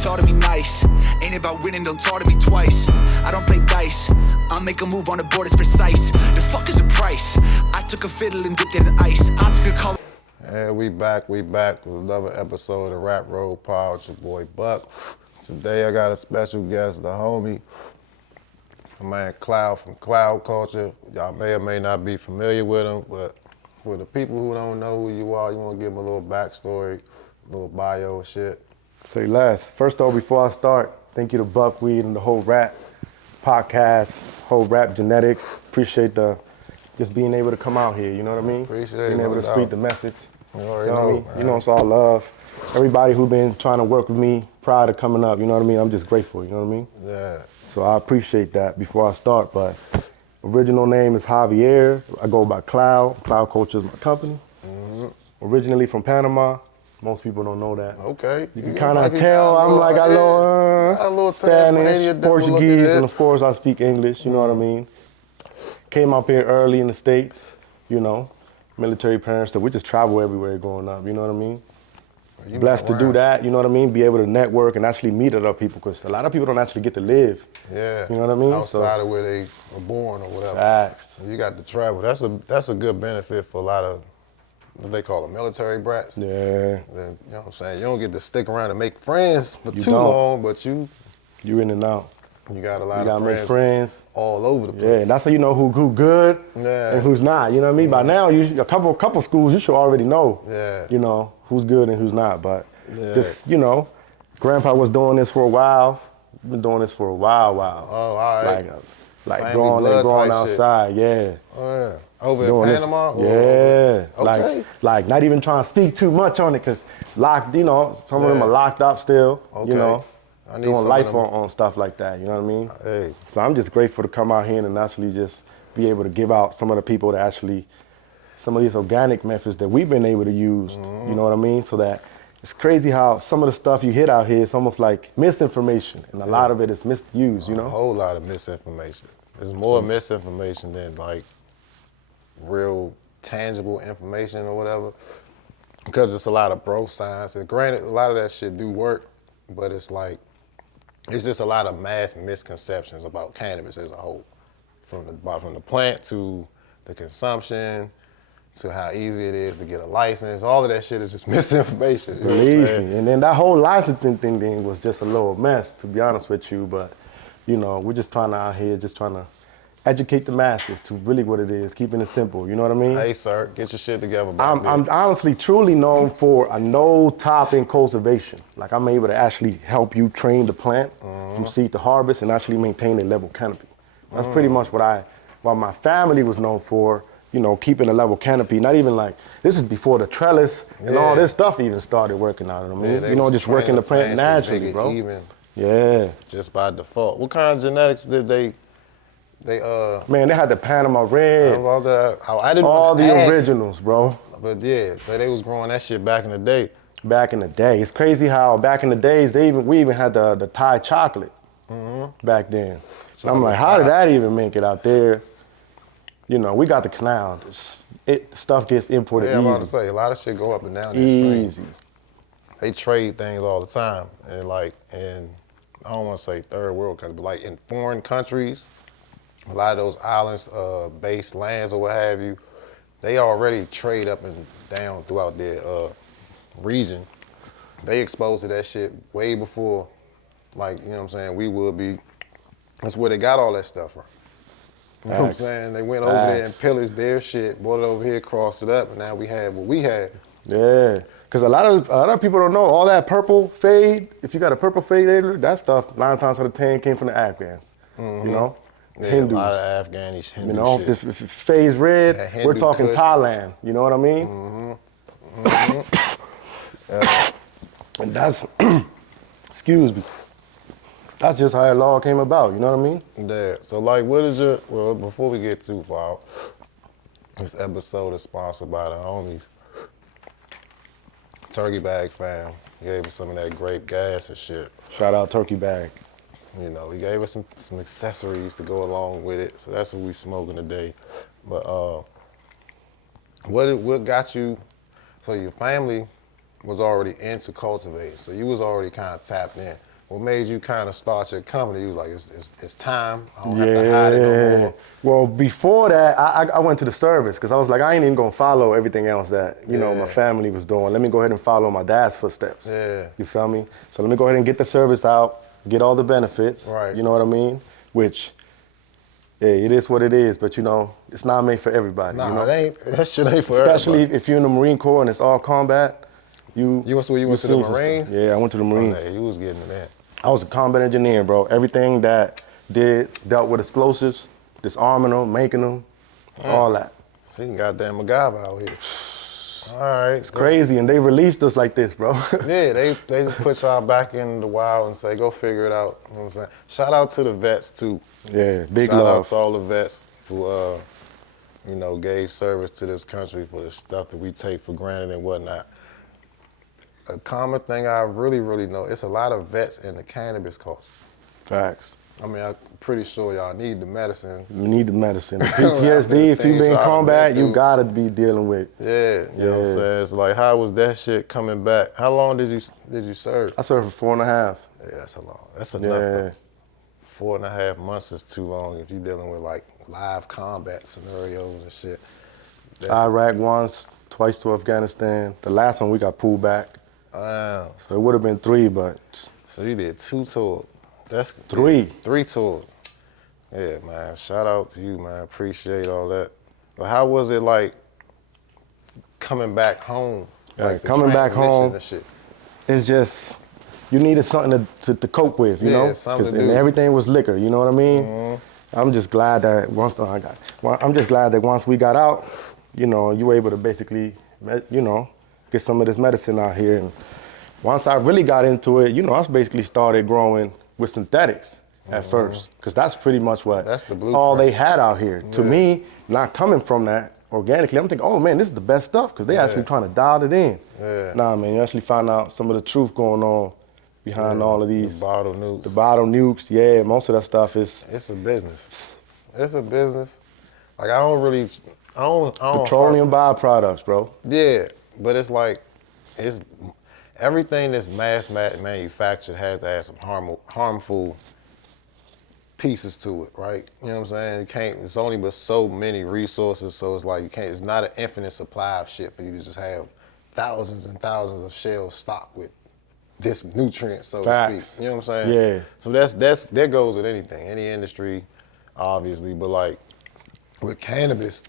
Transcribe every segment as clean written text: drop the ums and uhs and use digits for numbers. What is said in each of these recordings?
taught me nice. Ain't about winning, don't talk to me twice. I don't play dice, I'll make a move on the board, it's precise. The fuck is the price? I took a fiddle and dipped it in ice. I took a call. And we back with another episode of Rap Roll Pod with your boy Buck. Today I got a special guest, the homie, my man Cloud from Cloud Culture. Y'all may or may not be familiar with him, but for the people who don't know who you are, you want to give them a little backstory, a little bio shit. Say less. First though, before I start, thank you to Buckwheat and the whole Rap podcast, whole Rap genetics. Appreciate just being able to come out here, you know what I mean? Appreciate it. Being able to speak the message. You already know. You know, it's all love. Everybody who been trying to work with me prior to coming up, you know what I mean? I'm just grateful, you know what I mean? Yeah. So I appreciate that before I start, but original name is Javier. I go by Cloud. Cloud Culture is my company. Mm-hmm. Originally from Panama. Most people don't know that. Okay. You can kind of tell I'm like a little Spanish, Portuguese, and of course I speak English, you know what I mean? Came up here early in the States, you know, military parents, so we just travel everywhere growing up, you know what I mean? Blessed to do that, you know what I mean? Be able to network and actually meet other people, because a lot of people don't actually get to live. Yeah. You know what I mean? Outside of where they were born or whatever. Facts. You got to travel. That's a good benefit for a lot of what they call the military brats. Yeah. You know what I'm saying? You don't get to stick around and make friends for too long, but you in and out. You got a lot you of gotta friends, make friends all over the place. Yeah, and that's how you know who good and who's not. You know what I mean? By now, a couple schools, you should already know. Yeah. You know who's good and who's not. But just Grandpa was doing this for a while. Been doing this for a while. Oh, all right. Like growing outside. Shit. Yeah. Oh yeah. Over in Panama? Yeah. Okay. Like not even trying to speak too much on it, because locked. You know, some of them are locked up still. Okay. You know. Doing life on stuff like that, you know what I mean? Hey. So I'm just grateful to come out here and actually just be able to give out some of the people that actually, some of these organic methods that we've been able to use, you know what I mean? So that it's crazy how some of the stuff you hit out here is almost like misinformation, and a lot of it is misused, you know? A whole lot of misinformation. There's more misinformation than like real tangible information or whatever, because it's a lot of bro science. And granted, a lot of that shit do work, but it's like, it's just a lot of mass misconceptions about cannabis as a whole, from the plant to the consumption to how easy it is to get a license. All of that shit is just misinformation. You Believe me. And then that whole licensing thing was just a little mess, to be honest with you. But you know, we're just trying to educate the masses to really what it is, keeping it simple. You know what I mean? Hey, sir, get your shit together. I'm honestly, truly known for a no-topping cultivation. Like I'm able to actually help you train the plant from seed to harvest and actually maintain a level canopy. That's pretty much what my family was known for. You know, keeping a level canopy. Not even like, this is before the trellis and all this stuff even started working out. I mean, you know, just working the plant naturally, bro. Even just by default. What kind of genetics did they Man, they had the Panama Red. I didn't all the originals, bro. But yeah, so they was growing that shit back in the day. Back in the day. It's crazy how back in the days, we even had the Thai chocolate back then. So I'm like, how did that even make it out there? You know, we got the canal. Stuff gets imported easy. I'm about to say, a lot of shit go up and down that easy. stream. They trade things all the time. And like, I don't want to say third world countries, but like in foreign countries, a lot of those islands, based lands or what have you, they already trade up and down throughout their region. They exposed to that shit way before, like, you know what I'm saying, we would be. That's where they got all that stuff from. You know what I'm saying? They went over there and pillaged their shit, brought it over here, crossed it up, and now we have what we had. Yeah, because a lot of people don't know all that purple fade. If you got a purple fade, that stuff 9 times out of 10 came from the Afghans. You know. Yeah, Hindus. A lot of Afghani's Hindu you know, shit. if it fades red, we're talking Thailand. You know what I mean? And that's, excuse me, that's just how it all came about. You know what I mean? Yeah. So like, well, before we get too far, this episode is sponsored by the homies. Turkey Bag fam gave us some of that grape gas and shit. Shout out Turkey Bag. You know, he gave us some accessories to go along with it. So that's what we smoking today. But what got you, so your family was already into cultivating, so you was already kind of tapped in. What made you kind of start your company? You was like, it's time. I don't have to hide it no more. Well, before that, I went to the service because I was like, I ain't even gonna follow everything else that my family was doing. Let me go ahead and follow my dad's footsteps. Yeah. You feel me? So let me go ahead and get the service out, get all the benefits. Right. You know what I mean? Which, yeah, it is what it is. But it's not made for everybody. Nah, it ain't. That shit ain't for Especially everybody. if you're in the Marine Corps and it's all combat. You went to the Marines? Yeah, I went to the Marines. Oh, you was getting to that. I was a combat engineer, bro. Everything that dealt with explosives, disarming them, making them, all that. So you goddamn MacGyver out here. All right. It's crazy, and they released us like this, bro. Yeah, they just put y'all back in the wild and say, go figure it out. You know what I'm saying? Shout out to the vets, too. Yeah, big Shout love. out to all the vets who, gave service to this country for the stuff that we take for granted and whatnot. A common thing I really, really know, it's a lot of vets in the cannabis culture. Facts. I mean, I'm pretty sure y'all need the medicine. You need the medicine. The PTSD, if you been in combat, you gotta be dealing with. Yeah, you know what I'm saying? It's like, how was that shit coming back? How long did you serve? I served for 4.5. Yeah, that's a long. That's enough. Though. 4.5 months is too long if you're dealing with like live combat scenarios and shit. Iraq once, twice to Afghanistan. The last one we got pulled back. Wow. So it would have been 3, but. So you did 2 tours. That's 3. Yeah, 3 tours. Yeah, man. Shout out to you, man. Appreciate all that. But how was it like coming back home? Like coming back home. And shit? It's just, you needed something to cope with, you know? Something to do. And everything was liquor, you know what I mean? Mm-hmm. I'm just glad that once we got out, you were able to basically, get some of this medicine out here. And once I really got into it, I basically started growing with synthetics at first, because that's pretty much that's the blueprint. all they had out here. To me, not coming from that organically, I'm thinking, oh man, this is the best stuff, because they actually trying to dial it in. Yeah. Nah, man, you actually find out some of the truth going on behind all of these. The bottle nukes. The bottle nukes, yeah, most of that stuff is. It's a business. It's a business. Like, I don't Petroleum byproducts, bro. Yeah, but it's like, it's everything that's mass manufactured has to have some harmful pieces to it, right? You know what I'm saying? It's only but so many resources, so it's like it's not an infinite supply of shit for you to just have thousands and thousands of shelves stocked with this nutrient, so to speak. You know what I'm saying? Yeah. So that goes with anything, any industry, obviously, but like with cannabis,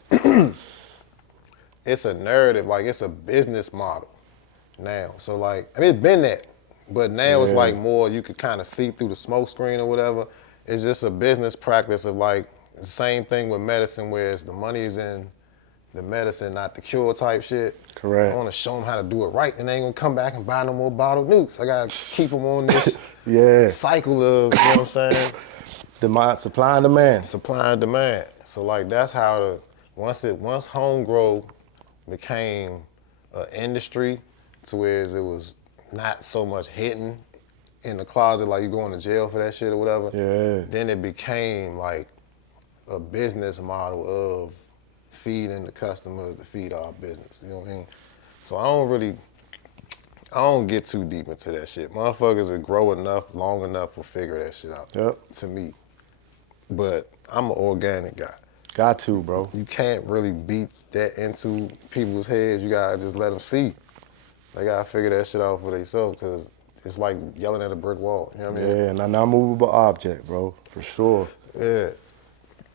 it's a narrative, like it's a business model now. So like, I mean, it's been that, but now it's like more, you could kind of see through the smoke screen or whatever. It's just a business practice of like, the same thing with medicine, where the money is in the medicine, not the cure type shit. Correct. I want to show them how to do it right, and they ain't gonna come back and buy no more bottled nukes. I gotta keep them on this cycle of, you know what I'm saying? Supply and demand. Supply and demand. So like, that's how once home grow became an industry, to where it was not so much hidden in the closet, like you going to jail for that shit or whatever. Yeah. Then it became like a business model of feeding the customers to feed our business. You know what I mean? So I don't get too deep into that shit. Motherfuckers that grow enough, long enough will figure that shit out. Yep. To me. But I'm an organic guy. Got to, bro. You can't really beat that into people's heads. You gotta just let them see. They gotta figure that shit out for themselves, because it's like yelling at a brick wall. You know what I mean? Yeah, and a non-movable object, bro, for sure. Yeah.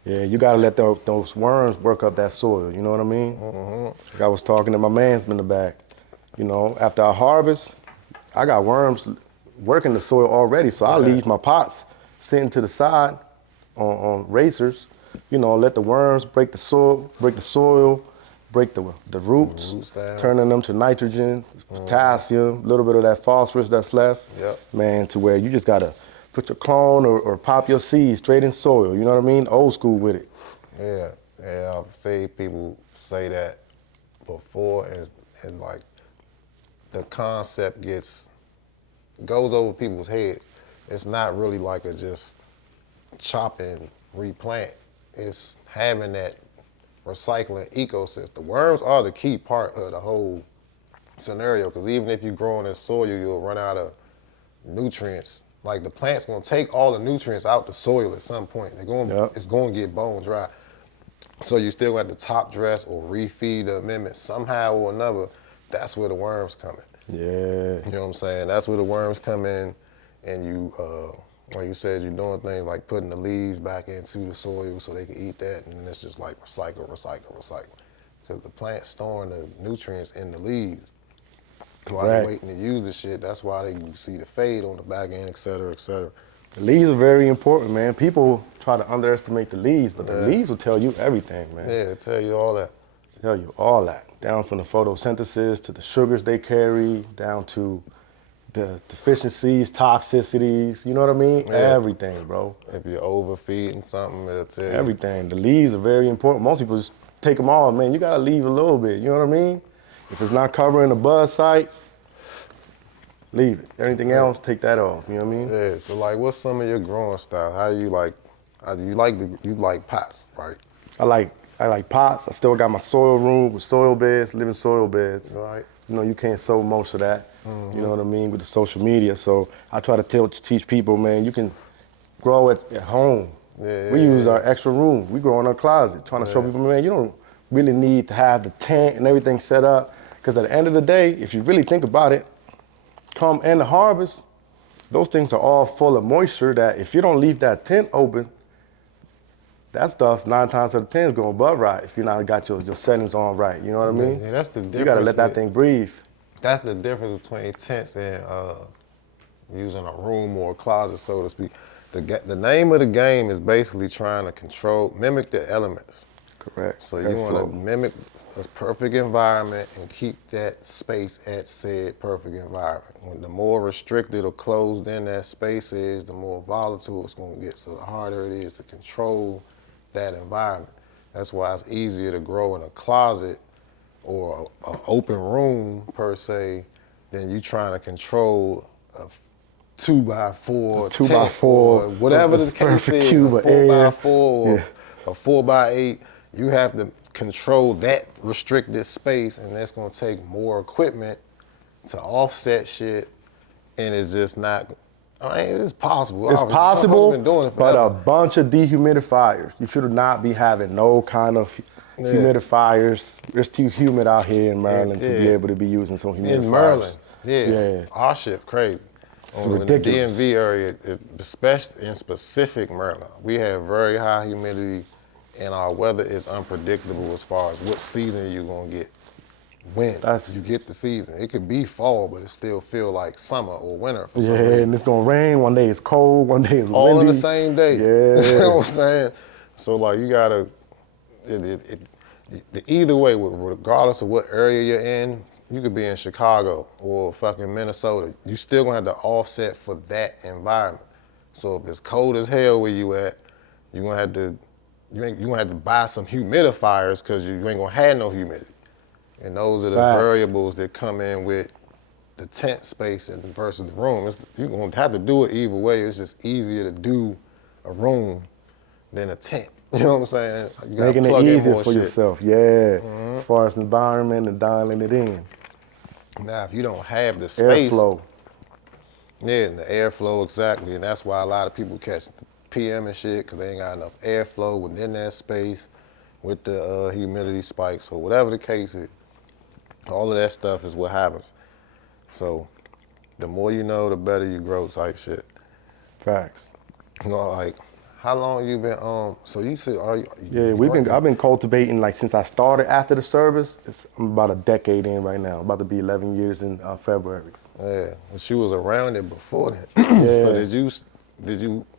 Yeah, you gotta let those worms work up that soil, you know what I mean? Mm-hmm. Like I was talking to my mans in the back. After I harvest, I got worms working the soil already, so I leave my pots sitting to the side on racers, let the worms break the soil, break the roots, turning them to nitrogen, potassium, a little bit of that phosphorus that's left. Yep. Man, to where you just gotta put your clone or pop your seeds straight in soil, you know what I mean? Old school with it. Yeah, I've seen people say that before, and like the concept goes over people's heads. It's not really like a just chop and replant. It's having that recycling ecosystem. Worms are the key part of the whole scenario, because even if you're growing in soil, you'll run out of nutrients like the plant's gonna take all the nutrients out the soil at some point. It's gonna get bone dry. So you still have to top dress or refeed the amendment somehow or another. That's where the worms come in. Yeah. You know what I'm saying? That's where the worms come in, and you, like you said, you're doing things like putting the leaves back into the soil so they can eat that, and then it's just like recycle. Because the plant's storing the nutrients in the leaves. While they're waiting to use the shit, that's why you see the fade on the back end, et cetera, et cetera. The leaves are very important, man. People try to underestimate the leaves, but the leaves will tell you everything, man. Yeah, it'll tell you all that. Tell you all that. Down from the photosynthesis to the sugars they carry, down to the deficiencies, toxicities, you know what I mean? Yeah. Everything, bro. If you're overfeeding something, it'll tell you. Everything. The leaves are very important. Most people just take them all, man. You gotta leave a little bit, you know what I mean? If it's not covering the bud site, leave it. Anything else, take that off, you know what I mean? Yeah, so like what's some of your growing style? You like pots, right? I like pots. I still got my soil room with soil beds, living soil beds. Right. You know, you can't sow most of that, you know what I mean, with the social media. So I try to teach people, man, you can grow it at home. We use our extra room. We grow in our closet, trying to show people, man, you don't really need to have the tent and everything set up. Because at the end of the day, if you really think about it, come end the harvest, those things are all full of moisture that if you don't leave that tent open, that stuff 9 times out of 10 is going to bud rot if you not got your settings on right. You know what I mean? Yeah, that's the difference. You got to let that thing breathe. That's the difference between tents and using a room or a closet, so to speak. The name of the game is basically trying to mimic the elements. Correct. So you want to mimic a perfect environment and keep that space at said perfect environment. When the more restricted or closed in that space is, the more volatile it's going to get. So the harder it is to control that environment. That's why it's easier to grow in a closet or an open room per se than you trying to control a 2x4, 2x4, whatever the case is, a 4x4 or a 4x8. You have to control that restricted space, and that's gonna take more equipment to offset shit, and it's just not, I mean, it's possible. It's possible, been doing it but forever. a bunch of dehumidifiers. You should not be having no kind of humidifiers. It's too humid out here in Maryland to be able to be using some humidifiers. In Maryland, our shit crazy. It's In ridiculous. the DMV area, especially in specific Maryland, we have very high humidity, and our weather is unpredictable as far as what season you're gonna get. When you get the season. It could be fall, but it still feel like summer or winter for some reason. And it's gonna rain, one day it's cold, one day it's windy. All in the same day. Yeah. You know what I'm saying? So like you gotta, either way, regardless of what area you're in, you could be in Chicago or fucking Minnesota, you still gonna have to offset for that environment. So if it's cold as hell where you at, you're gonna have to buy some humidifiers because you ain't gonna have no humidity. And those are the variables that come in with the tent space versus the room. You're gonna have to do it either way. It's just easier to do a room than a tent. You know what I'm saying? You gotta Making plug it in easier more for shit. yourself, as far as the environment and dialing it in. Now, if you don't have the space. Airflow. Yeah, and the airflow, exactly. And that's why a lot of people catch the PM and shit, because they ain't got enough airflow within that space with the humidity spikes. So whatever the case is, all of that stuff is what happens. So the more you know, the better you grow type shit. Facts. You know, like, how long you been, so you said, I've been cultivating, like, since I started after the service. I'm about a decade in right now, about to be 11 years in February. Yeah, well, she was around it before then. So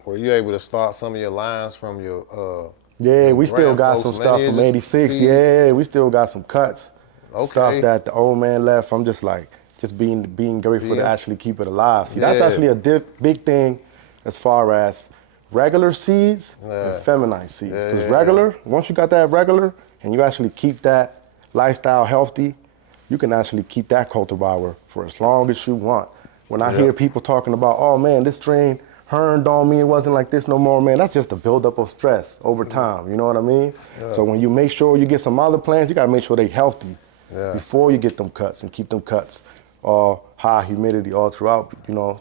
were you able to start some of your lines from your, we still got some stuff from 86. seeds? Yeah, we still got some cuts. Okay. Stuff that the old man left. I'm just like, being grateful to actually keep it alive. See, that's actually a big thing as far as regular seeds and feminized seeds. Because regular, once you got that regular and you actually keep that lifestyle healthy, you can actually keep that cultivar for as long as you want. When I hear people talking about, oh man, this strain herned on me, it wasn't like this no more, man, that's just a buildup of stress over time, you know what I mean? Yeah. So when you make sure you get some other plants, you gotta make sure they're healthy before you get them cuts and keep them cuts all high humidity all throughout,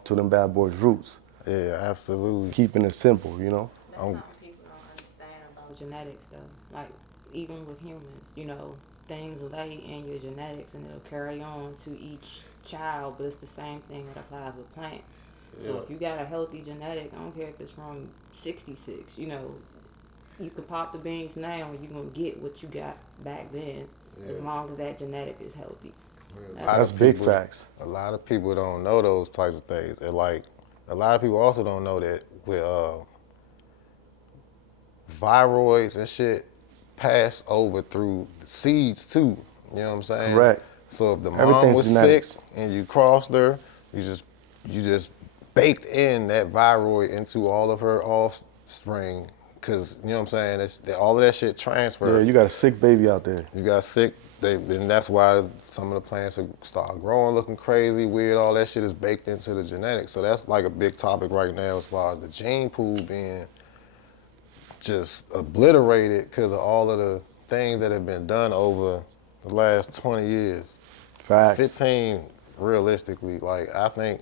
to them bad boys' roots. Yeah, absolutely. Keeping it simple, you know. That's something people don't understand about genetics, though. Like, even with humans, things lay in your genetics and it'll carry on to each child, but it's the same thing that applies with plants. So if you got a healthy genetic, I don't care if it's from 66, you can pop the beans now and you're going to get what you got back then, as long as that genetic is healthy. That's big facts. A lot of people don't know those types of things. And like, a lot of people also don't know that with viroids and shit pass over through seeds too. You know what I'm saying? Correct. So if the mom Everything's was genetics. sick and you crossed her, you just baked in that viroid into all of her offspring. Cause you know what I'm saying? All of that shit transferred. Yeah, you got a sick baby out there. You got sick, and that's why some of the plants start growing, looking crazy, weird. All that shit is baked into the genetics. So that's like a big topic right now as far as the gene pool being just obliterated because of all of the things that have been done over the last 20 years. Facts. 15, realistically. Like, I think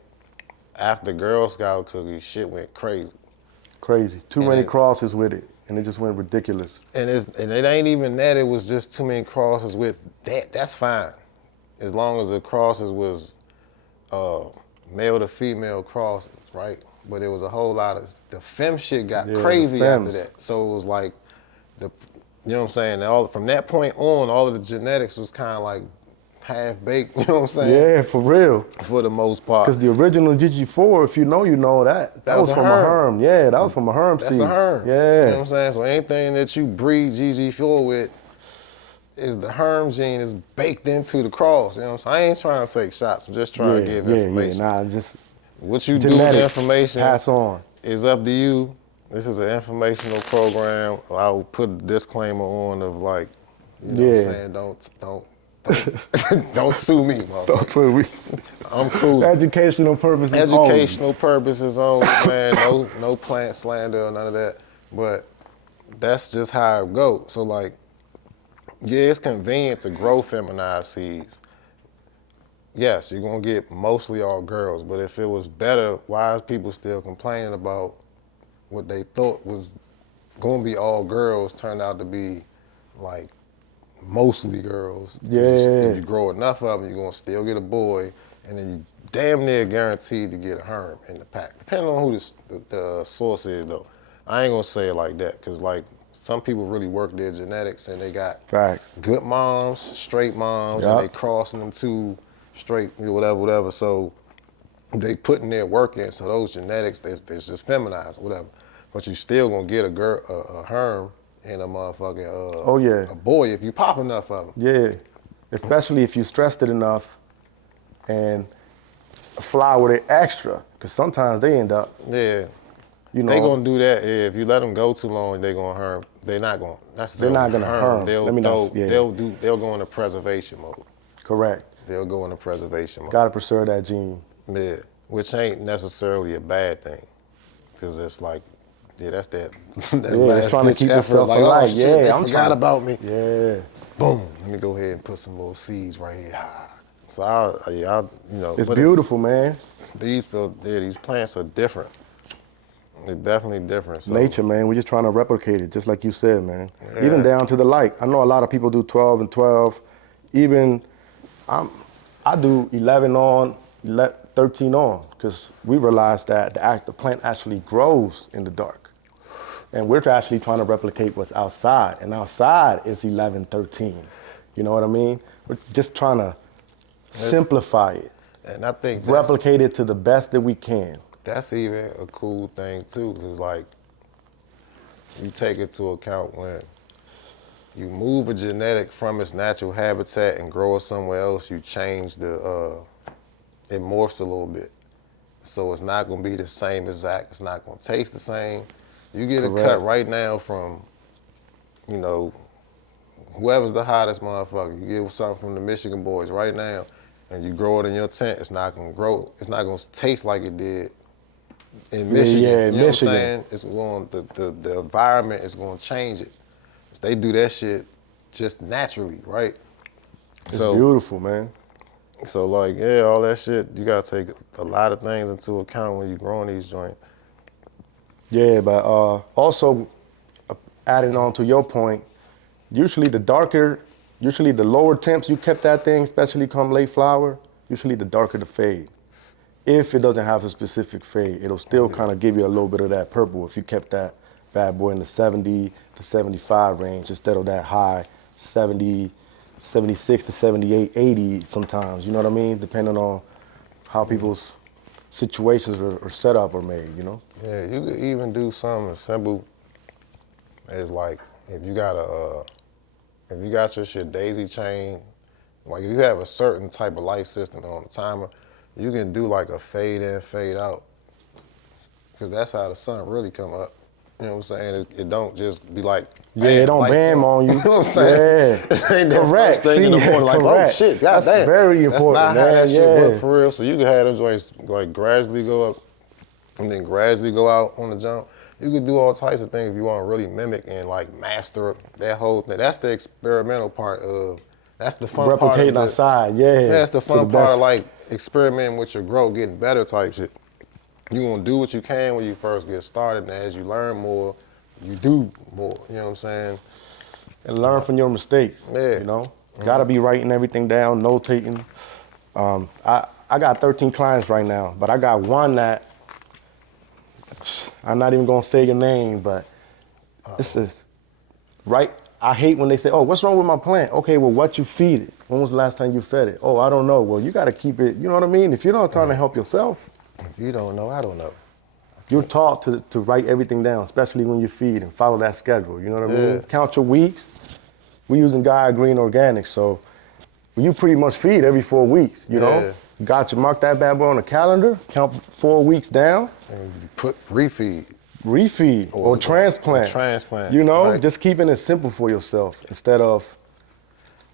after Girl Scout cookies, shit went crazy. Crazy. Too many crosses with it, and it just went ridiculous. And it ain't even that, it was just too many crosses with that. That's fine. As long as the crosses was male to female crosses, right? But it was a whole lot of, the femme shit got crazy after that. So it was like, you know what I'm saying? From that point on, all of the genetics was kind of like half-baked, you know what I'm saying? Yeah, for real. For the most part. Because the original GG4, if you know that. That was from a herm. Yeah, that was from a herm seed. That's a herm. Yeah. You know what I'm saying? So anything that you breed GG4 with is the herm gene is baked into the cross. You know what I'm saying? I ain't trying to take shots. I'm just trying to give information. Yeah, nah, just what you do with the information pass on. Is up to you. This is an informational program. I will put a disclaimer on of like, you know what I'm saying? Don't sue me, motherfucker. Don't sue me. I'm cool. Educational purposes Educational purposes only, man. No plant slander or none of that. But that's just how it goes. So like, yeah, it's convenient to grow feminized seeds. Yes, you're gonna get mostly all girls, but if it was better, why is people still complaining about what they thought was gonna be all girls turned out to be like mostly girls? Yeah. If you grow enough of them, you're gonna still get a boy, and then you damn near guaranteed to get a herm in the pack, depending on who the source is though. I ain't gonna say it like that, cause like some people really work their genetics and they got Facts. good moms, straight moms, and they crossing them too straight, whatever. So they putting their work in. So those genetics, they're just feminized, whatever. But you still gonna get a herm and a motherfucking a boy if you pop enough of them. Yeah, especially if you stressed it enough and fly with it extra, because sometimes they end up. Yeah. They gonna do that. Yeah, if you let them go too long, they gonna herm. They're not gonna. They're not gonna herm. They'll go into preservation mode. Correct. They'll go into preservation mode. Gotta preserve that gene. Yeah, which ain't necessarily a bad thing, because it's like, that's that last trying to keep effort. yourself Like, alive. oh shit, they I'm forgot about me. Yeah. Boom. Let me go ahead and put some little seeds right here. So It's beautiful, man. These plants are different. They're definitely different. So. Nature, man. We're just trying to replicate it, just like you said, man. Yeah. Even down to the light. I know a lot of people do 12 and 12. Even I do 11 on, 13 on, because we realized that the plant actually grows in the dark. And we're actually trying to replicate what's outside. And outside is 11, 13. You know what I mean? We're just trying to simplify it. And I think replicate it to the best that we can. That's even a cool thing too, because like, you take into account when you move a genetic from its natural habitat and grow it somewhere else, you change it morphs a little bit. So it's not gonna be the same exact, it's not gonna taste the same. You get a cut right now from, whoever's the hottest motherfucker. You get something from the Michigan boys right now, and you grow it in your tent, it's not gonna taste like it did in Michigan. Yeah, you know what I'm saying? It's going, the environment is gonna change it. They do that shit just naturally, right? It's beautiful, man. So like, yeah, all that shit, you gotta take a lot of things into account when you're growing these joints. Yeah, but also adding on to your point, usually the lower temps you kept that thing, especially come late flower, usually the darker the fade. If it doesn't have a specific fade, it'll still kind of give you a little bit of that purple if you kept that bad boy in the 70 to 75 range instead of that high 70, 76 to 78, 80 sometimes, you know what I mean? Depending on how people's situations or setup are made, you know? Yeah, you could even do something as simple as like if you got your shit daisy chain, like if you have a certain type of light system on the timer, you can do like a fade in, fade out, because that's how the sun really come up. You know what I'm saying? It don't just be like, Yeah, it don't lights bam on you. You know what I'm saying? Yeah. It ain't that Correct. first thing in the See, morning like, oh correct. shit, That's goddamn. very important, That's not how man. that shit Yeah. work for real. So you can have them joints like gradually go up and then gradually go out on the jump. You could do all types of things if you want to really mimic and like master that whole thing. That's the experimental part of, that's the fun part of Replicating outside, yeah. that's the to fun part best. of like experimenting with your growth, getting better type shit. You gonna do what you can when you first get started, and as you learn more, you do more. You know what I'm saying? And learn from your mistakes. Yeah. You know, gotta be writing everything down, notating. I got 13 clients right now, but I got one that I'm not even gonna say your name, but this is right. I hate when they say, "Oh, what's wrong with my plant?" Okay, well, what you feed it? When was the last time you fed it? Oh, I don't know. Well, you gotta keep it. You know what I mean? If you're not trying to help yourself, If you don't know, I don't know. you're taught to write everything down, especially when you feed and follow that schedule. You know what I mean? Yeah. Count your weeks. We using Gaia Green Organics, so you pretty much feed every 4 weeks. You Yeah. know, mark that bad boy on the calendar. Count 4 weeks down. And you put refeed. Refeed or transplant. or transplant, You know, right. just keeping it simple for yourself instead of.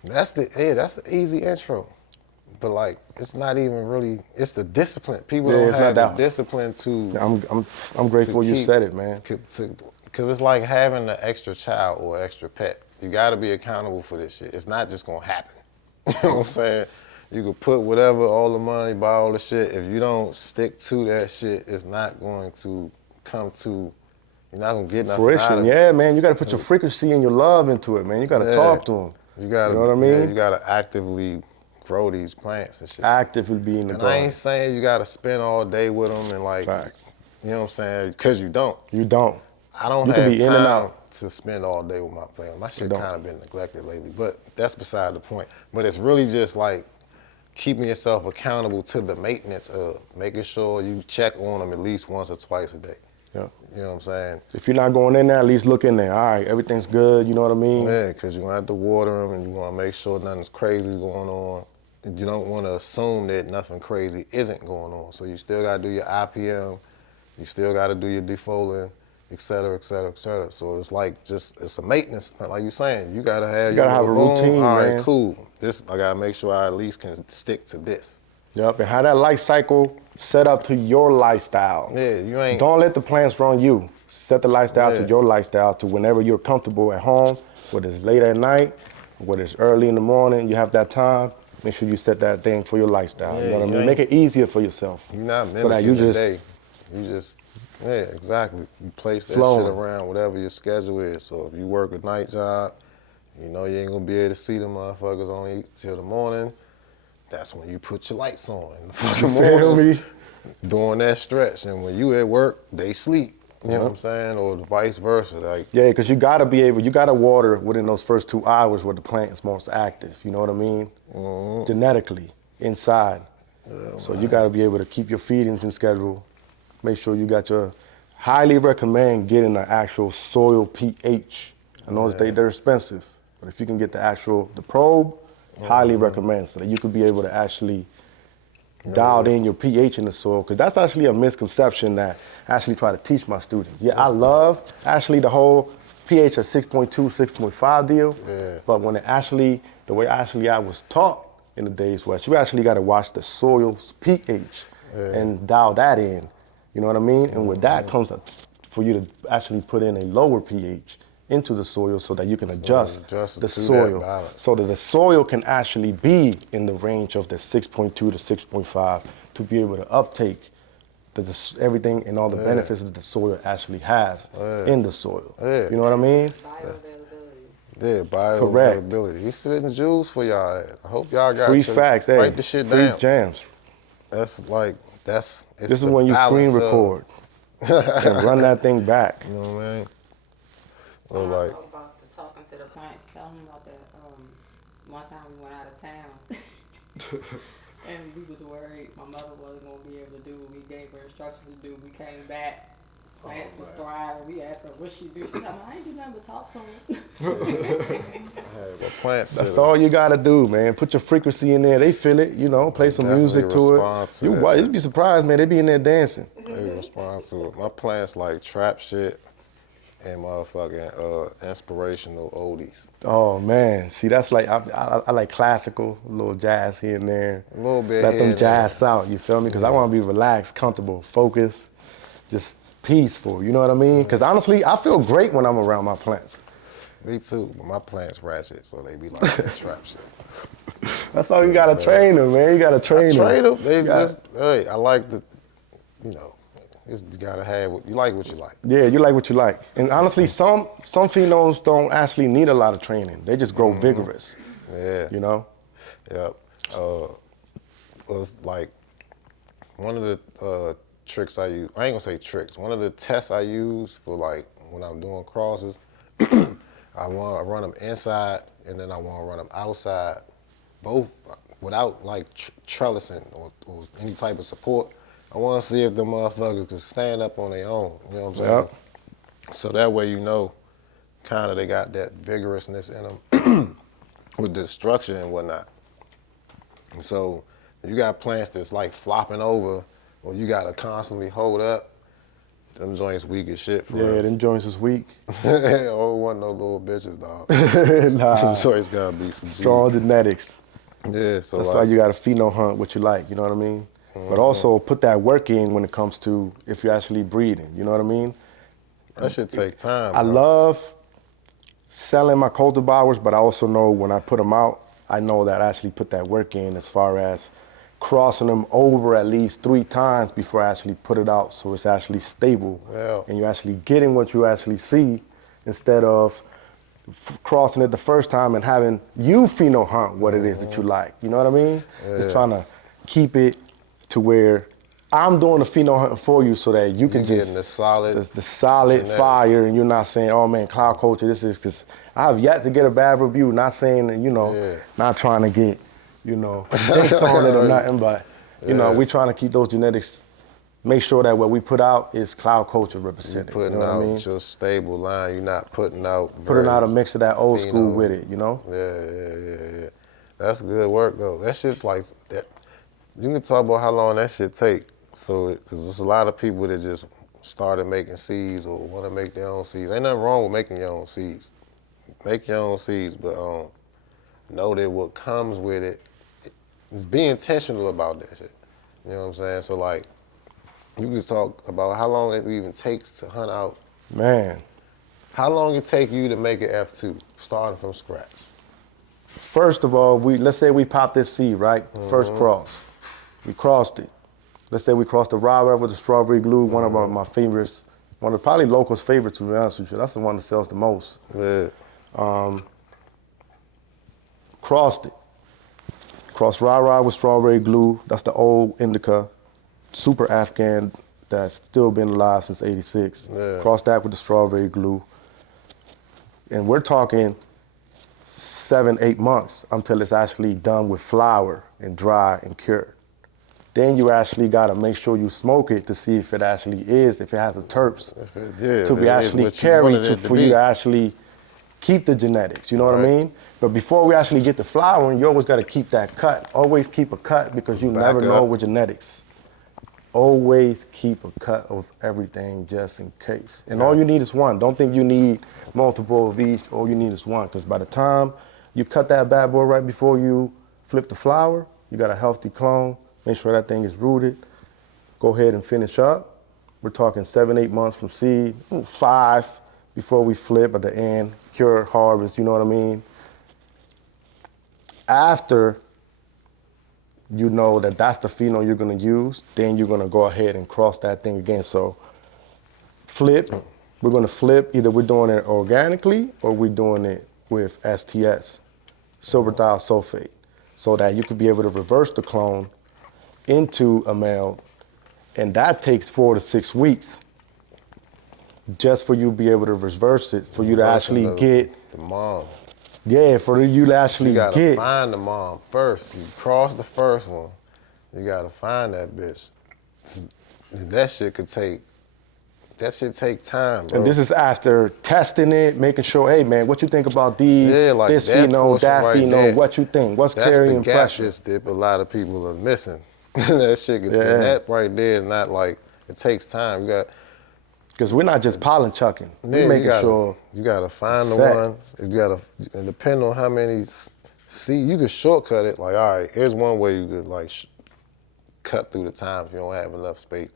That's the easy intro. But like, it's not even really. It's the discipline. People Yeah, don't it's have not the that- discipline to. I'm grateful you keep- said it, man. Because it's like having an extra child or extra pet. You got to be accountable for this shit. It's not just gonna happen. You know what I'm saying? You could put whatever, all the money, buy all the shit. If you don't stick to that shit, it's not going to come to. You're not gonna get nothing out Fruition, of it. yeah, man. You got to put your frequency and your love into it, man. You got to Yeah. talk to them. You gotta, You know what I mean? You gotta actively grow these plants and shit. Actively be in the And I garden. ain't saying you gotta spend all day with them and like, Facts. you know what I'm saying? Because you don't. You don't. I don't You can have be in and time out. to spend all day with my plants. My shit don't. kind of been neglected lately, but that's beside the point. But it's really just like keeping yourself accountable to the maintenance of making sure you check on them at least once or twice a day. Yeah. You know what I'm saying? If you're not going in there, at least look in there. All right, everything's good. You know what I mean? Yeah, because you're going to have to water them and you want to make sure nothing's crazy is going on. You don't want to assume that nothing crazy isn't going on. So you still got to do your IPM, you still got to do your defoliant, et cetera, et cetera, et cetera. So it's like it's a maintenance, like you're saying. You got to have gotta have a boom, routine, all right, man. cool. I got to make sure I at least can stick to this. Yep, and how that life cycle set up to your lifestyle. Yeah, you ain't. Don't let the plants run you. Set the lifestyle to Yeah. your lifestyle to whenever you're comfortable at home, whether it's late at night, whether it's early in the morning, you have that time. Make sure you set that thing for your lifestyle. Yeah, you know what I you mean? Make ain't- it easier for yourself. You're not So that mimicking you the just day. You just, yeah, exactly. You place that Flowing. shit around whatever your schedule is. So if you work a night job, you know you ain't gonna be able to see them motherfuckers only till the morning. That's when you put your lights on in the fucking feel morning. me? During that stretch. And when you at work, they sleep. You know what I'm saying? Or the vice versa. Like, Yeah, because you gotta water within those first 2 hours where the plant is most active. You know what I mean? Genetically, inside. So you gotta be able to keep your feedings in schedule. Make sure you got highly recommend getting an actual soil pH. I know they're expensive, but if you can get the probe, highly recommend so that you could be able to actually dialed in your pH in the soil, because that's actually a misconception that I actually try to teach my students. Yeah, I love actually the whole pH of 6.2, 6.5 deal, but when the way I was taught in the days was you actually got to watch the soil's pH and dial that in, you know what I mean? And with that comes for you to actually put in a lower pH into the soil so that you can adjust adjust it the to that soil balance. so that the soil can actually be in the range of the 6.2 to 6.5 to be able to uptake everything and all the benefits that the soil actually has in the soil. Yeah. You know what I mean? Bioavailability. Yeah, bioavailability. He's spitting jewels for y'all. I hope y'all got Free your, facts, hey. write the shit Free down. jams. It's This is the when you screen balance of- record and run that thing back. You know what I mean? Or When I like, talk about the talking to the plants, tell them about that. One time we went out of town and we was worried my mother wasn't gonna be able to do what we gave her instructions to do. We came back, plants was thriving. We asked her what she do. She told me I ain't do nothing but talk to them. hey, well, plants. That's all you gotta do, man. Put your frequency in there. They feel it, you know, play some music to it. You'd be surprised, man. They be in there dancing. They respond to it. My plants like trap shit and motherfucking inspirational oldies. Oh man, see that's like I like classical, a little jazz here and there. A little bit. Let here them and jazz out. You feel me? Because I want to be relaxed, comfortable, focused, just peaceful. You know what I mean? Because honestly, I feel great when I'm around my plants. Me too, but my plants ratchet, so they be like that trap shit. That's all you gotta train them, man. You gotta train them. Trade them. They just, hey, I like the, you know, you gotta have what you like. What you like. Yeah, you like what you like. And honestly, some phenols don't actually need a lot of training. They just grow vigorous. Yeah. You know? Yep. Was like one of the tricks I use. I ain't gonna say tricks. One of the tests I use for like when I'm doing crosses, I want to run them inside and then I want to run them outside, both without like trellising or any type of support. I want to see if the motherfuckers can stand up on their own. You know what I'm saying? Yep. So that way you know, kind of they got that vigorousness in them with the structure and whatnot. And so you got plants that's like flopping over, or you gotta constantly hold up. Them joints weak as shit for real. Yeah, them joints is weak. Oh, wasn't no little bitches, dog. Nah, Some joints gotta be some strong genetics. Yeah, so That's like, why you gotta pheno hunt what you like, you know what I mean? But also put that work in when it comes to if you're actually breeding, you know what I mean? that should take time. I bro. love selling my cultivars, but I also know when I put them out, I know that I actually put that work in as far as crossing them over at least 3 times before I actually put it out so it's actually stable. Yeah. And you're actually getting what you actually see instead of crossing it the first time and having you pheno hunt what it is that you like. You know what I mean? Just trying to keep it to where I'm doing the pheno hunting for you so that you can getting just the solid the solid genetic. fire, and you're not saying, oh man, cloud culture, this is, because I have yet to get a bad review, not saying that, you know, not trying to get, you know, jinx on it or nothing, but you know, we're trying to keep those genetics, make sure that what we put out is cloud culture represented. You're putting you know out what I mean? your stable line. You're not putting out Putting out a various mix of that old school pheno. with it, you know? Yeah. That's good work though. That shit like that. You can talk about how long that shit take. So, because there's a lot of people that just started making seeds or want to make their own seeds. Ain't nothing wrong with making your own seeds. Make your own seeds, but know that what comes with it is be intentional about that shit. You know what I'm saying? So like, you can talk about how long it even takes to hunt out. Man, How long it take you to make an F2, starting from scratch? first of all, let's say we popped this seed, right? First cross. We crossed it. Let's say we crossed the Rapp with the strawberry glue, one of my favorites, one of probably locals' favorites, to be honest with you. That's the one that sells the most. Yeah. Crossed it. Crossed Rapp with strawberry glue. That's the old indica, super Afghan that's still been alive since '86. Yeah. Crossed that with the strawberry glue. And we're talking 7, 8 months until it's actually done with flour and dry and cured. Then you actually gotta make sure you smoke it to see if it actually is, if it has the terps to be actually carried for you to actually keep the genetics, you know what I mean? But before we actually get the flowering, you always gotta keep that cut. Always keep a cut because you never know with genetics. Always keep a cut of everything just in case. And all you need is one. Don't think you need multiple of each. All you need is one, because by the time you cut that bad boy right before you flip the flower, you got a healthy clone. Make sure that thing is rooted. Go ahead and finish up. We're talking 7, 8 months from seed, 5 before we flip at the end, cure, harvest, you know what I mean? After you know that that's the phenol you're gonna use, then you're gonna go ahead and cross that thing again. So flip, we're gonna flip, either we're doing it organically or we're doing it with STS, silver thiosulfate, so that you could be able to reverse the clone into a male, and that takes 4 to 6 weeks just for you to be able to reverse it, for you to actually get the mom. Yeah, for you to actually You gotta get. find the mom first. You cross the first one, you gotta find that bitch. That shit take time, bro. And this is after testing it, making sure, hey man, what you think about these? Yeah, like this that phenol, portion that right phenol, there. what you think? What's That's the carrying gap pressure? that a lot of people are missing. That shit, and Yeah. that right there is not like, it takes time. You got, Because we're not just pollen chucking. We're yeah, making sure. you gotta find the set. one. You gotta, and depending on how many seeds, you can shortcut it. Like, all right, here's one way you could like cut through the time if you don't have enough space.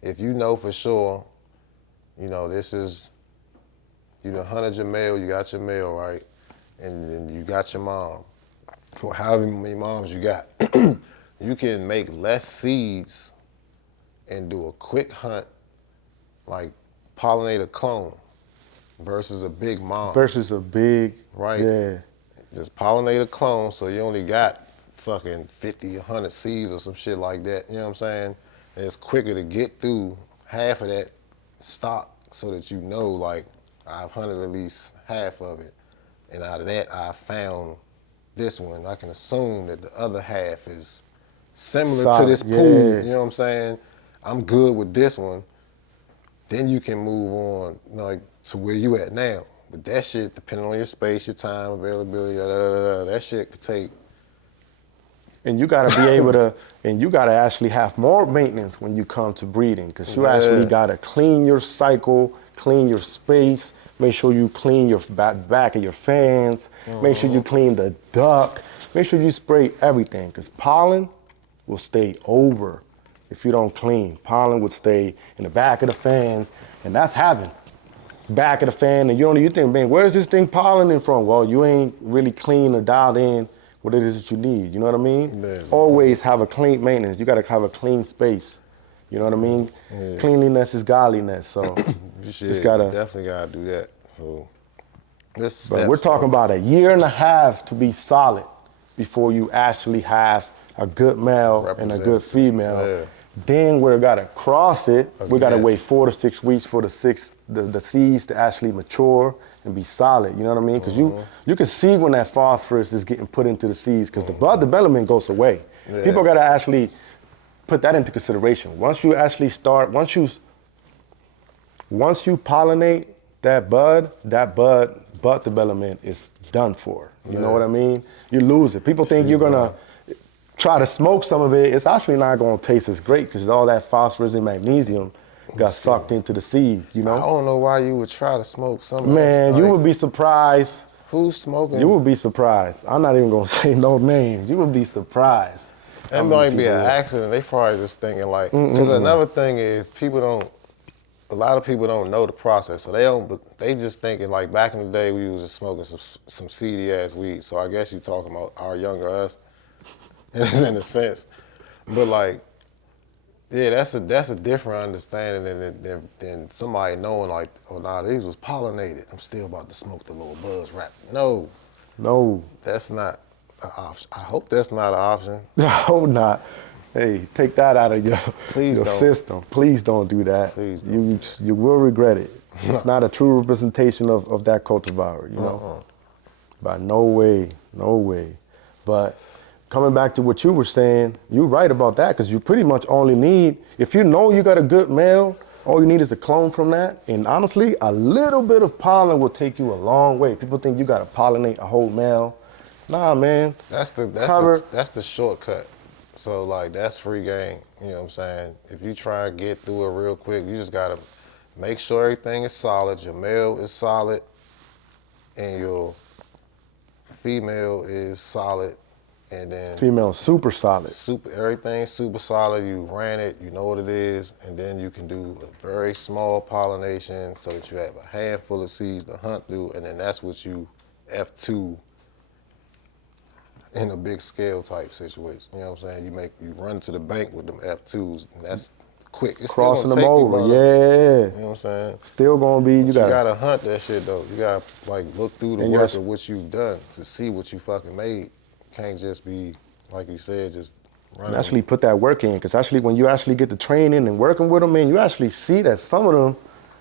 If you know for sure, you know, this is, you done hunted your male, you got your male, right? And then you got your mom, or however many moms you got. You can make less seeds and do a quick hunt, like pollinate a clone versus a big mom. Versus a big, right? Yeah. Just pollinate a clone, so you only got fucking 50, 100 seeds or some shit like that. You know what I'm saying? And it's quicker to get through half of that stock so that you know, like, I've hunted at least half of it. And out of that, I found this one. I can assume that the other half is similar to Solid, this yeah. pool. You know what I'm saying? I'm good with this one. Then you can move on, like, to where you at now. But that shit, depending on your space, your time, availability, that shit could take. And you gotta be able to, and you gotta actually have more maintenance when you come to breeding, because you actually gotta clean your cycle, clean your space, make sure you clean your back of your fans, make sure you clean the duct, make sure you spray everything, because pollen will stay over if you don't clean. Pollen would stay in the back of the fans, and that's having back of the fan, and you think, man, where's this thing pollinating from? Well, you ain't really clean or dialed in what it is that you need. You know what I mean? Yeah. Always have a clean maintenance. You gotta have a clean space. You know what I mean? Yeah. Cleanliness is godliness. So You just gotta. definitely gotta do that. So But we're talking about a year and a half to be solid before you actually have a good male and a good female. Yeah. Then we're gotta cross it. We gotta Again. wait 4 to 6 weeks for the seeds to actually mature and be solid. You know what I mean? Because you can see when that phosphorus is getting put into the seeds, because the bud development goes away. Yeah. People gotta actually put that into consideration. Once you actually start, once you pollinate that bud development is done for. You know what I mean? You lose it. People think you're gonna try to smoke some of it. It's actually not gonna taste as great because all that phosphorus and magnesium got sucked into the seeds, you I know? don't know why you would try to smoke some of Man, that. you Like, would be surprised. who's smoking? You would be surprised. I'm not even gonna say no names. You would be surprised. That might be an accident. They probably just thinking like, because another thing is a lot of people don't know the process, so they just thinking like back in the day we was just smoking some seedy ass weed. So I guess you talking about our younger us, in a sense. But like, yeah, that's a different understanding than somebody knowing like, oh nah, these was pollinated. I'm still about to smoke the little buzz wrap. No, that's not an option. I hope that's not an option. No, not. Hey, take that out of your Don't. system. Please don't do that. Please don't. You will regret it. It's not a true representation of that cultivar, you know? By no way. But coming back to what you were saying, you're right about that, because you pretty much only need, if you know you got a good male, all you need is a clone from that. And honestly, a little bit of pollen will take you a long way. People think you gotta pollinate a whole male. Nah, man. That's the shortcut. So like that's free game. You know what I'm saying? If you try and get through it real quick, you just gotta make sure everything is solid. Your male is solid, and your female is solid, and then Female super solid. everything's super solid. You ran it, you know what it is, and then you can do a very small pollination so that you have a handful of seeds to hunt through, and then that's what you F2 in a big scale type situation. You know what I'm saying? You run to the bank with them F2s, and that's quick. It's Crossing still them gonna take you over, about yeah. you know what I'm saying? Still gonna be, But you gotta hunt that shit though. You gotta like look through the And you work actually- of what you've done to see what you fucking made. Can't just be, like you said, just running. and actually put that work in, because actually when you actually get the training and working with them, man, you actually see that some of them,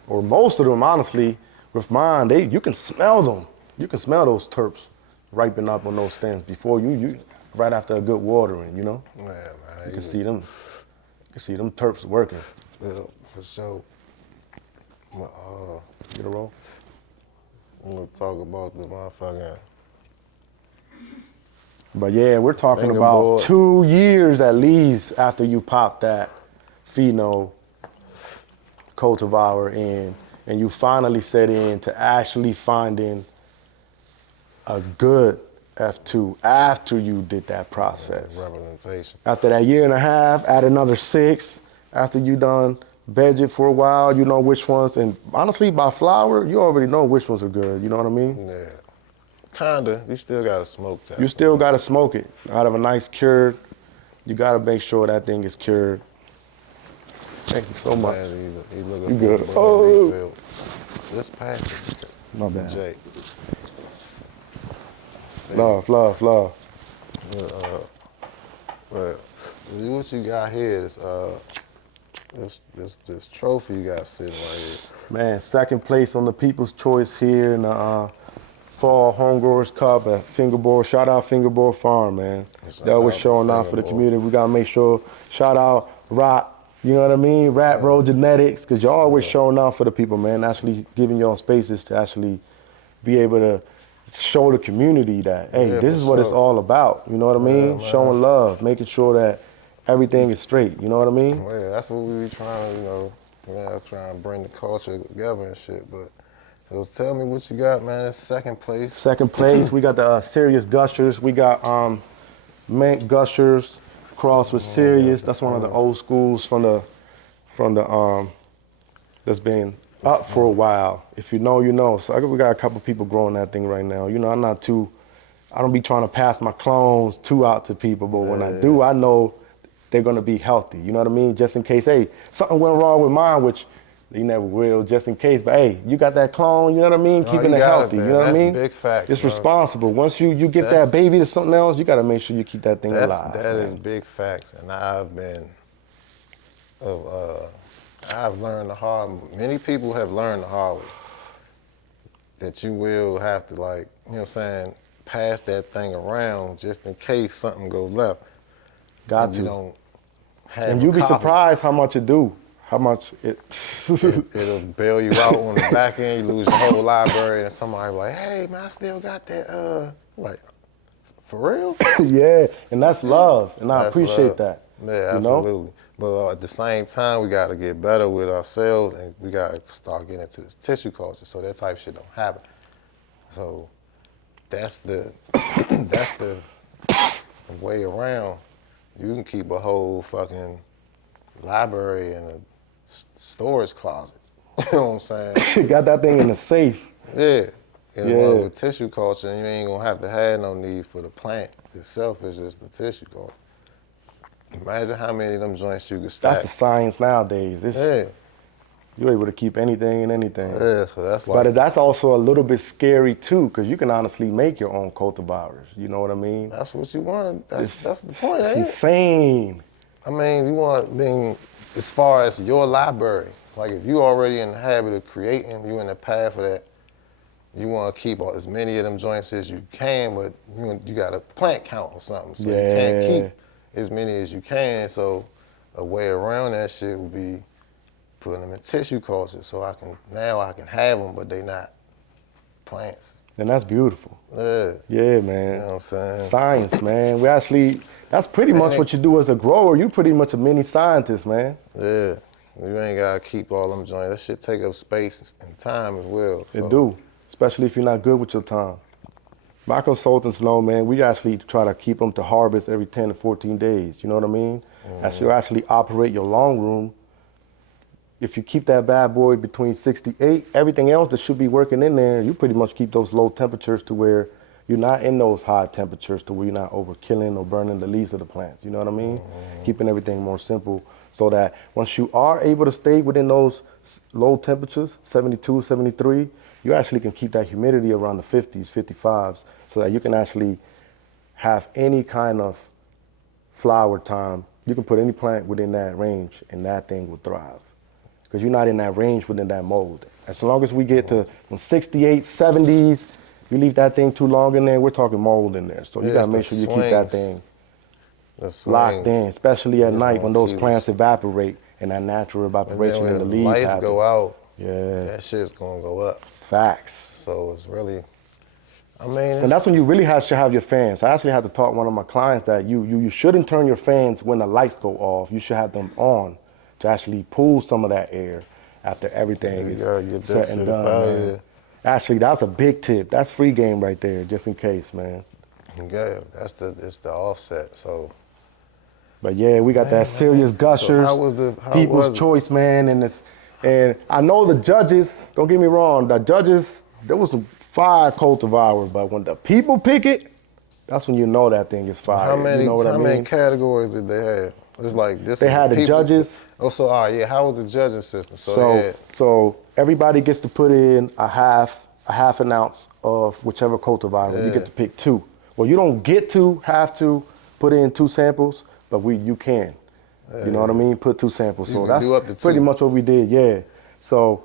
or most of them, honestly, with mine, you can smell them. You can smell those terps ripen up on those stems before you right after a good watering, you know? Yeah, man. You can see them. You can see them terps working. Yeah, for sure. Get a roll. I'm gonna talk about the motherfucking But yeah, we're talking Fingerboard. about 2 years at least after you pop that pheno cultivar in, and you finally set in to actually finding a good F2 after you did that process. representation. After that year and a half, add another 6. After you done veg it for a while, you know which ones, and honestly, by flower, you already know which ones are good, you know what I mean? Yeah. Kinda. You still gotta smoke test. You still gotta smoke it out of a nice cured. You gotta make sure that thing is cured. Thank you so much. Man, he looking You for good. a bud Oh. refill. Let's pass it. My bad. Jay. Love, love, love. Well, what you got here is this trophy you got sitting right here. Man, second place on the People's Choice here in the Fall Homegrowers Cup at Fingerboard. Shout out Fingerboard Farm, man. That was showing out for the community. We gotta make sure, shout out Rapp, you know what I mean? Rapp Road Genetics, because y'all always showing out for the people, man. Actually giving y'all spaces to actually be able to show the community that, hey, Yeah, this for is what it's sure. all about. You know what I mean? man. Showing love, making sure that everything is straight. You know what I mean? Well, yeah, that's what we be trying to, trying to bring the culture together and shit. But so tell me what you got, man. It's second place. Second place, we got the Serious Gushers. We got Mink Gushers crossed with Serious. That's one of the old schools from the that's been up for a while. If you know, you know. So we got a couple people growing that thing right now. You know, I don't be trying to pass my clones too out to people, but when I do, I know they're gonna be healthy. You know what I mean? Just in case, hey, something went wrong with mine, which you never will, just in case. But hey, you got that clone, you know what I mean? No, Keeping you it got healthy, man. you know what I mean? That's big facts. It's bro. responsible. Once you give that baby to something else, you gotta make sure you keep that thing alive. That is big facts, and I've learned the hard. Many people have learned the hard way that you will have to, like, you know what I'm saying, pass that thing around just in case something goes left. Got and to. You don't have. And a you'll be copy. surprised how much it do. How much it. It'll bail you out on the back end. You lose your whole library, and somebody like, "Hey man, I still got that." Like, for real? Yeah, and that's love, and I That's appreciate love. that. Yeah, you know? absolutely. But at the same time, we got to get better with ourselves, and we got to start getting into this tissue culture, so that type of shit don't happen. So that's the that's the way around. You can keep a whole fucking library in a storage closet. You know what I'm saying? Got that thing in the safe. Yeah. And Yeah. with tissue culture, you ain't gonna have to have no need for the plant itself. It's just the tissue culture. Imagine how many of them joints you could stack. That's the science nowadays. Yeah. You're able to keep anything and anything. Yeah, so that's like. But that's also a little bit scary too, because you can honestly make your own cultivars. You know what I mean? That's what you want. That's the point, It's ain't it? insane. I mean, you want, as far as your library, like if you already in the habit of creating, you in the path of that, you want to keep as many of them joints as you can, but you got a plant count or something, so you can't keep as many as you can. So a way around that shit would be putting them in tissue culture, so I can have them, but they not plants. And that's beautiful. Yeah. Yeah, man. You know what I'm saying? Science, man. That's pretty much what you do as a grower. You pretty much a mini scientist, man. Yeah. You ain't gotta keep all them joints. That shit take up space and time as well. It do, especially if you're not good with your time. My consultants know, man, we actually try to keep them to harvest every 10 to 14 days. You know what I mean? As you actually operate your long room, if you keep that bad boy between 68, everything else that should be working in there, you pretty much keep those low temperatures to where you're not in those high temperatures to where you're not overkilling or burning the leaves of the plants. You know what I mean? Keeping everything more simple so that once you are able to stay within those low temperatures, 72, 73, you actually can keep that humidity around the 50s, 55s, so that you can actually have any kind of flower time. You can put any plant within that range and that thing will thrive. Because you're not in that range within that mold. As long as we get to 68, 70s, you leave that thing too long in there, we're talking mold in there. So you gotta make sure you keep that thing locked in, especially at night when those plants evaporate and that natural evaporation in the leaves lights happen. go out, Yeah. that shit's gonna go up. Facts. So it's really, I mean, And that's when you really should have your fans. I actually had to talk to one of my clients that you shouldn't turn your fans when the lights go off. You should have them on to actually pull some of that air after everything is said and done, man. Actually, that's a big tip. That's free game right there, just in case, man. Yeah, it's the offset. So, but yeah, we got that serious gushers, how people's choice, man, and I know the judges. Don't get me wrong, the judges. There was some fire cultivar, but when the people pick it, that's when you know that thing is fire. How many? You know what I mean? Many categories did they have? It's like this. They had the judges. Oh, so all right, yeah. How was the judging system? So everybody gets to put in a half an ounce of whichever cultivar. You get to pick 2. Well, you don't have to put in 2 samples, but you can. You know what I mean? Put 2 samples. So that's pretty much what we did. Yeah. So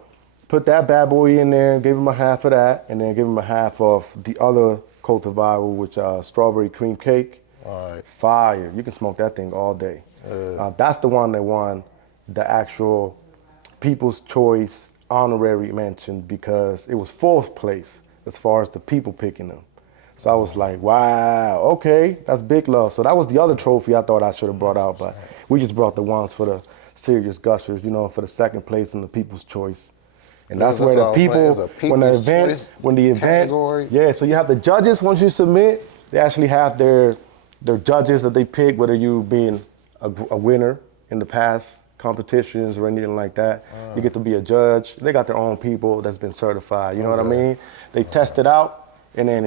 put that bad boy in there, gave him a half of that, and then give him a half of the other cultivar, which strawberry cream cake. All right. Fire. You can smoke that thing all day. That's the one that won the actual People's Choice honorary mention because it was 4th place as far as the people picking them. So I was like, wow, okay, that's big love. So that was the other trophy I thought I should have brought out, but we just brought the ones for the serious gushers, for the 2nd place in the People's Choice. And that's where the people, when the event, category. Yeah, so you have the judges once you submit, they actually have their judges that they pick, whether you being a winner in the past competitions or anything like that. You get to be a judge. They got their own people that's been certified, you know what I mean? They test it out, and then,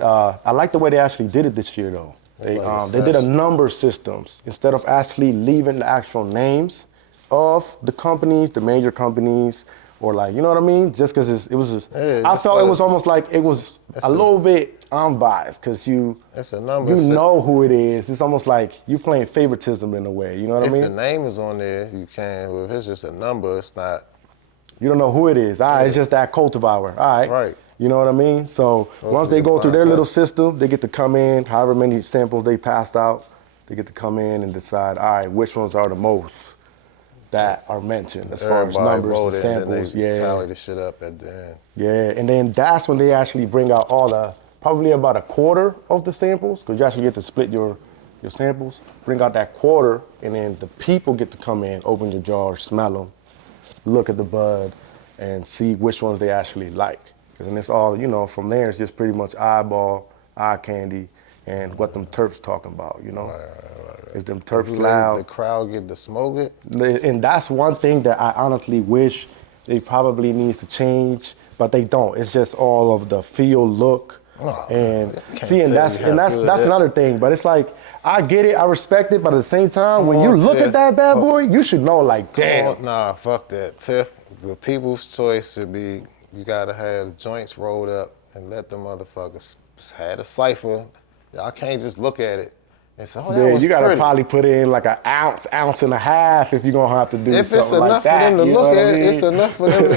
I like the way they actually did it this year, though. They did a number systems. Instead of actually leaving the actual names of the companies, the major companies, or like, you know what I mean? Just because I felt it was almost like it was a little bit unbiased because it's a number. You know who it is. It's almost like you playing favoritism in a way. You know what I mean? If the name is on there, you can. But if it's just a number, it's not. You don't know who it is. All right, it's just that cultivar. All right. Right. You know what I mean? So once they go through their little system, they get to come in, however many samples they passed out, they get to come in and decide, all right, which ones are the most that are mentioned as far as numbers and samples. And they tally the shit up at the end. Yeah, and then that's when they actually bring out probably about a quarter of the samples, because you actually get to split your samples, bring out that quarter, and then the people get to come in, open your jars, smell them, look at the bud, and see which ones they actually like. Because then it's all, from there, it's just pretty much eye candy, and what them terps talking about, Right. Is them terps loud. The crowd get to smoke it? And that's one thing that I honestly wish they probably needs to change, but they don't. It's just all of the feel, look, and see, and that's another thing. But it's like, I get it, I respect it, but at the same time, when you look at that bad boy, you should know, like, damn. Nah, fuck that. Tiff, the People's Choice should be, you gotta have the joints rolled up and let the motherfuckers have a cipher. Y'all can't just look at it and say, you gotta probably put in like an ounce and a half if you're gonna have to do something like that. If it's enough for them to look at it, it's enough for them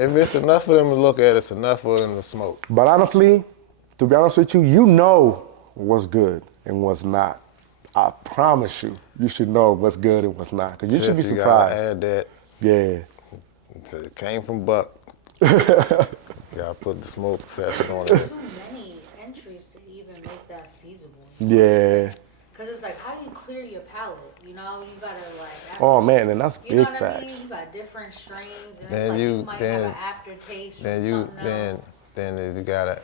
if it's enough for them to look at it, it's enough for them to smoke. But honestly, to be honest with you, you know what's good and what's not. I promise you should know what's good and what's not, because you should be surprised. You gotta add that. Yeah. It came from Buck. You gotta put the smoke session on it. Too many entries to even make that feasible. Yeah. Because it's like, how do you clear your palate? You gotta Oh man, and that's you know big what facts. I mean? You got different strains, and Then it's like you you might have an aftertaste. then you gotta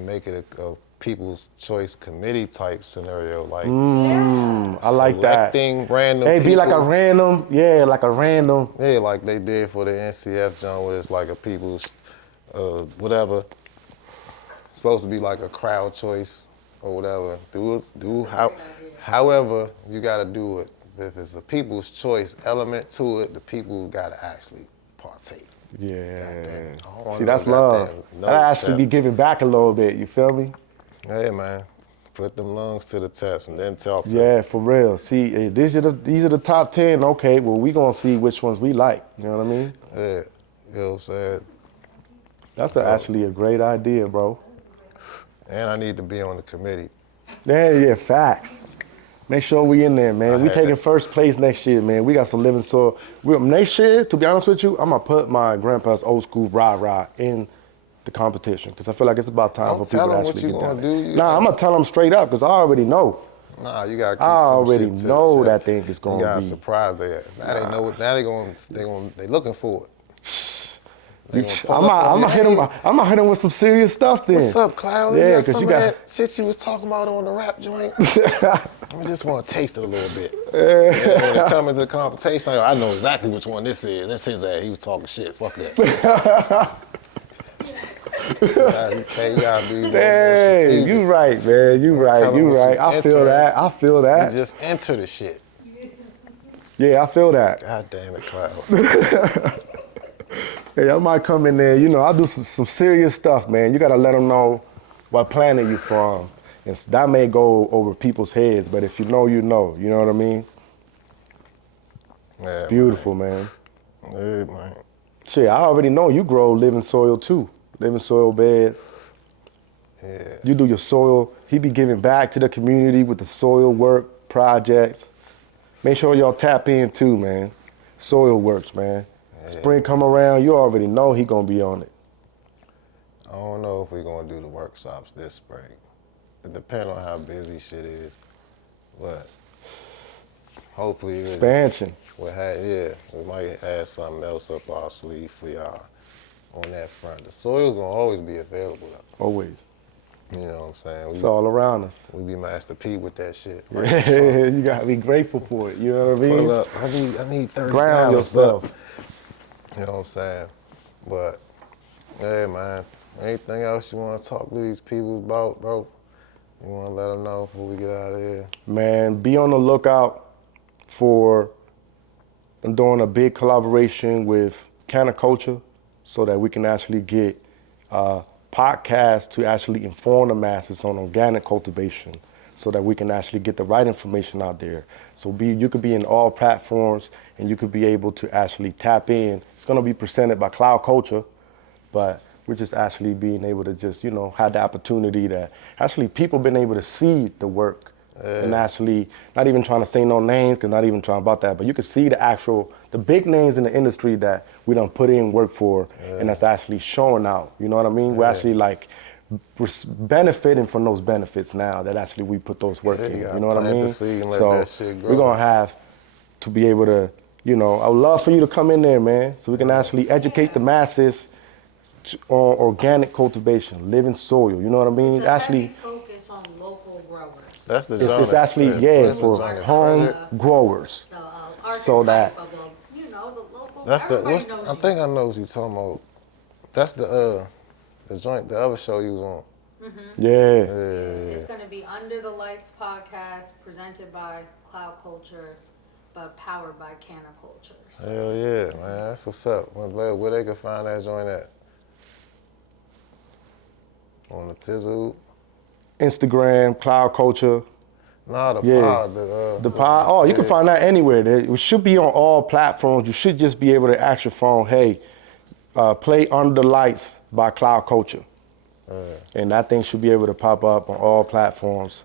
make it a People's Choice committee type scenario, like I like that. Selecting random. Hey, be like a people. random, Yeah, like they did for the NCF joint, where it's like a people's whatever. supposed to be like a crowd choice or whatever. However you gotta do it. If it's a people's choice element to it, the people gotta actually partake. Yeah. God See, that's love. That actually be giving back a little bit, you feel me? Hey man, put them lungs to the test and then talk to Yeah, them. for real. See, these are the top 10. Okay, well, we gonna see which ones we like. You know what I mean? Yeah, you know what I'm saying? That's actually a great idea, bro. And I need to be on the committee. Yeah, facts. Make sure we in there, man. We taking first place next year, man. We got some living soil. Next year, to be honest with you, I'm gonna put my grandpa's old school rah-rah in the competition because I feel like it's about time for people to actually get down there. Nah, I'm gonna tell them straight up because I already know. Nah, you gotta keep I some already shit know that thing is gonna be. You got surprise there. Now they know what. Now they looking for it. I'm gonna hit him with some serious stuff then. What's up, Cloud? Yeah, because you got that shit you was talking about on the rap joint. I just want to taste it a little bit. When it comes into the competition, I know exactly which one this is. This is that he was talking shit. Fuck that. You gotta be Hey, you right, man. You right. I feel that. You just enter the shit. Yeah, I feel that. God damn it, Cloud. Hey, I might come in there, I'll do some serious stuff, man. You gotta let them know what planet you from. And that may go over people's heads, but if you know, you know. You know what I mean? Yeah, it's beautiful, man. Yeah, man. Shit, I already know you grow living soil too. Living soil beds. Yeah. You do your soil. He be giving back to the community with the soil work projects. Make sure y'all tap in too, man. Soil works, man. Yeah. Spring come around, you already know he gonna be on it. I don't know if we're gonna do the workshops this spring. It depends on how busy shit is, but hopefully expansion. We might have something else up our sleeve for y'all on that front. The soil's gonna always be available though. Always. You know what I'm saying? It's all around us. We be Master P with that shit. Right? Yeah, you gotta be grateful for it. You know what I mean? Pull up. I need 30 Ground yourself. You know what I'm saying? But yeah, man. Anything else you want to talk to these people about, bro? You want to let them know before we get out of here? Man, be on the lookout for I'm doing a big collaboration with Culture so that we can actually get podcasts to actually inform the masses on organic cultivation so that we can actually get the right information out there. So you could be in all platforms and you could be able to actually tap in. It's going to be presented by Cloud Culture, but we're just actually being able to just, have the opportunity that actually people been able to see the work and actually not even trying to say no names, because not even trying about that, but you can see the big names in the industry that we done put in work for and that's actually showing out. You know what I mean? We're actually we're benefiting from those benefits now that actually we put those work in. You know what I mean? So we're going to have to be able to, I would love for you to come in there, man, so we can actually educate the masses on organic cultivation, living soil. You know what I mean? It's actually focus on local growers. That's the it's actually for home growers. So that of, the local. That's I think I know what you're talking about. That's the joint, the other show you was on. Mm-hmm. Yeah. It's gonna be Under the Lights podcast, presented by Cloud Culture, but powered by Culture. So. Hell yeah, man. That's what's up. Where they can find that joint at? On the Tizzle? Instagram, Cloud Culture. Nah, the pod. The pod. Oh, you can find that anywhere. It should be on all platforms. You should just be able to ask your phone, hey, play Under the Lights by Cloud Culture. And that thing should be able to pop up on all platforms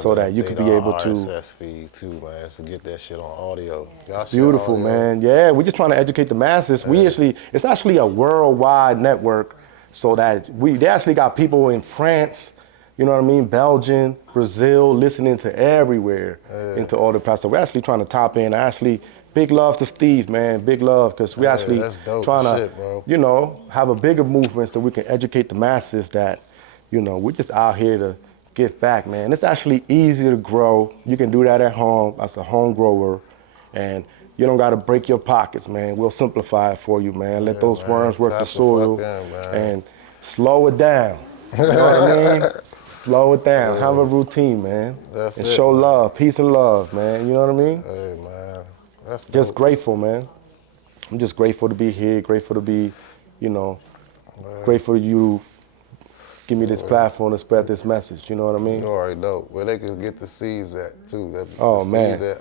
so that you can be able to. RSS feed too, man, to get that shit on audio. It's beautiful, man. Yeah, we're just trying to educate the masses. It's actually a worldwide network, so that they actually got people in France, you know what I mean, Belgium, Brazil, listening to everywhere into all the past. So we're actually trying to top in. Big love to Steve, man. Big love, because we actually trying to, have a bigger movement so we can educate the masses that, we're just out here to give back, man. It's actually easy to grow. You can do that at home as a home grower, and you don't got to break your pockets, man. We'll simplify it for you, man. Let those worms work the soil and slow it down. You know what I mean? Slow it down. Have a routine, man. That's and it, show man. love, peace and love, man. You know what I mean? Hey, man. That's Just dope. grateful, man. I'm just grateful to be here, grateful to be, you know, grateful you give me this platform to spread this message. You know what I mean? You already know where they can get the seeds at too. Oh, the man. seeds at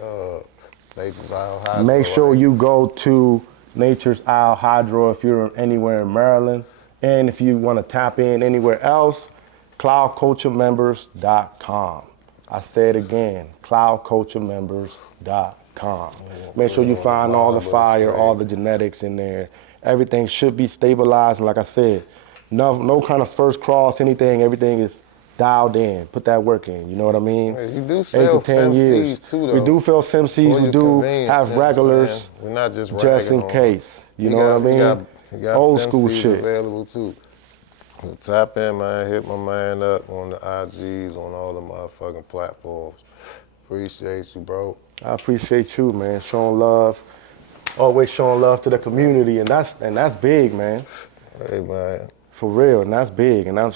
Nature's Isle Hydro. Make sure right? you go to Nature's Isle Hydro if you're anywhere in Maryland. And if you want to tap in anywhere else, cloudculturemembers.com. I say it again, cloudculturemembers.com. Make sure you find all the fire, all the genetics in there. Everything should be stabilized. And like I said, no kind of first cross, anything. Everything is dialed in. Put that work in. You know what I mean? Hey, you do 8 sell to 10 years. seeds too, though. We do sell SIM seeds. For We your do convenience, have you know what I'm regulars, saying? We're not just just in ragging on case. You know what I mean? You got Old fem school seeds shit. available too. So tap in, man. Hit my man up on the IGs, on all the motherfucking platforms. Appreciate you, bro. I appreciate you, man. Showing love, always showing love to the community, and that's big, man. Hey, man. For real, and that's big, and I'm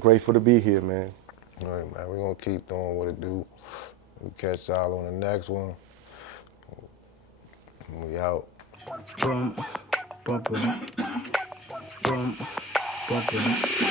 grateful to be here, man. All right, man. We're gonna keep doing what it do. We'll catch y'all on the next one. We out. Boom, boom, boom, boom, boom, boom.